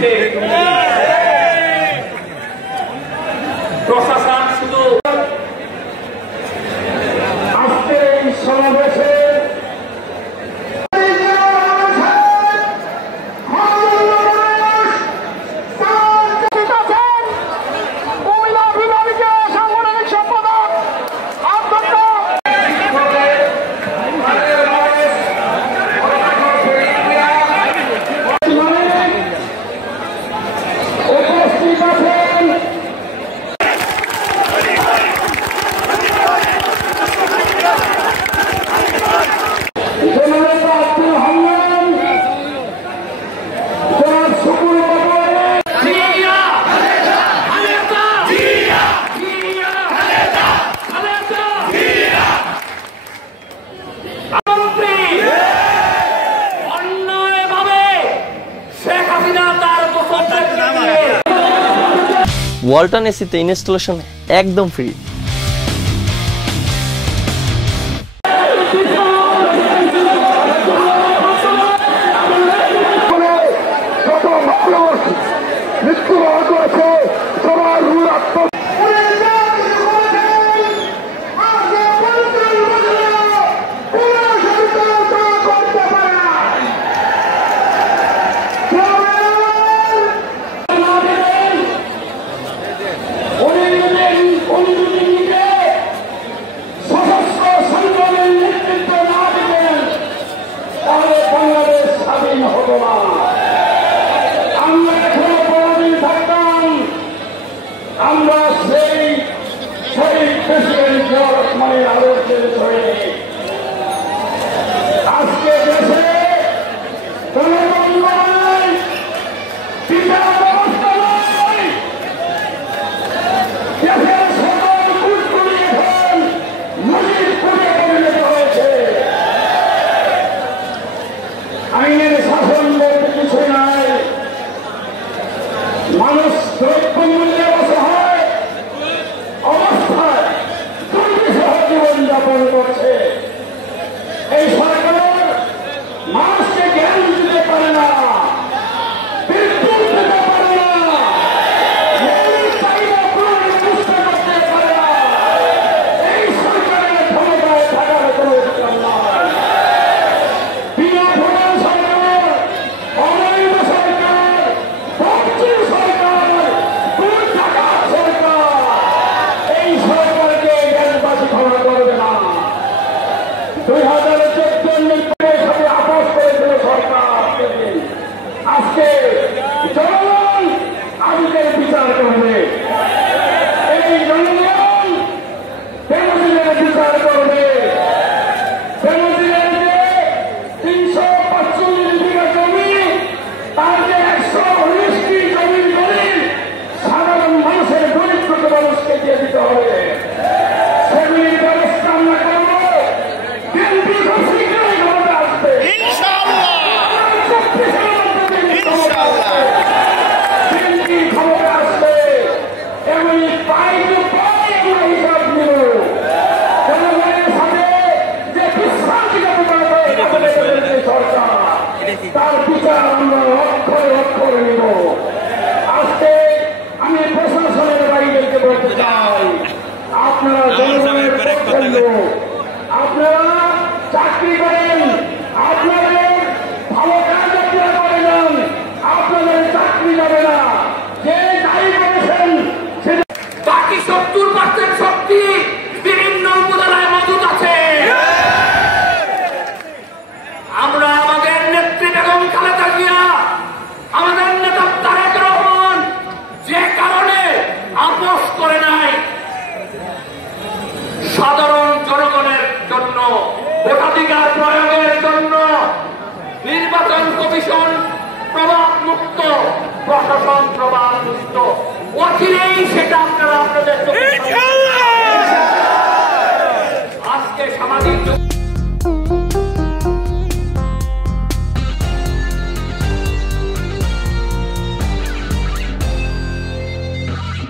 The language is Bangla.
হয়েছে। প্রশাসন শুধু আজকের এই সমাবেশে ওয়ালটন এসিতে ইনস্টলেশন একদম ফ্রি। আমরা সেই শহীদ প্রেসিডেন্ট জিয়াউর রহমানের আদর্শের সঙ্গে আজকে দেশে গণতন্ত্র নাই, বিচার ব্যবস্থা নাই, দেশের সকল কুটকুটি এখন নজির করে পরিণত হয়েছে। আইনের শাসন বলতে কিছু নাই, মানুষ দ্রব্যমূল্যে অসহায় অবস্থায় দুর্বিষহ জীবনযাপন করছে। এই সরকার মানুষকে জ্ঞান দিতে পারে না, বিদ্যুৎ দিতে পারে না, চাহিদা পূরণের চেষ্টা করতে পারে না। এই সরকারের ক্ষমতায় থাকার কোনো অধিকার নয়। বিনা ভোটার সরকার, অবৈধ সরকার, ভক্তির সরকার, দুই টাকার সরকার, এই সরকারকে দেশবাসী ক্ষমা করবে না। 2014 নির্বাচনের সাথে আপোষ করেছিল সরকার। আজকে জনগণ আজকের বিচার করবে, এই জনগণ বেনজিরের বিচার করবে। বেনজিরের যে 345 বিঘা জমি, তার যে 119টি জমির দলিল সাধারণ মানুষের দরিদ্র মানুষকে দিয়ে দিতে হবে। সেগুলির ব্যবস্থা আমরা করব। বিএনপি খুব শীঘ্রই ক্ষমতা আসবে, বিএনপি ক্ষমতা আসবে। এগুলি পাই টু পাই আমরা হিসাব নিব। জনগণের সাথে যে বিশ্বাসঘাতকতা করেছে সরকার, তার বিচার আমরা অক্ষরে অক্ষরে নিব। আজকে আমি প্রশাসনের বাইরেকে বলতে চাই, আপনারা জনগণের পক্ষের লোক, আপনারা চাকরি করেন, আপনাদের ভালো কাজ আপনারা করে যান, আপনাদের চাকরি যাবে না। যে যাই করেছেন বাকি 70% শক্তি বিভিন্ন উপজেলায় মজুদ আছে। আমরা আমাদের নেত্রী বেগম খালেদা জিয়া, আমাদের নেতা তারেক রহমান যে কারণে আপোষ করে নাই, সাধারণ জনগণের জন্য, ভোটাধিকার প্রয়োগের জন্য নির্বাচন কমিশন প্রভাব মুক্ত, প্রশাসন প্রভাব মুক্ত, অচিরেই সেটা আপনারা আপনাদের আজকে সামাজিক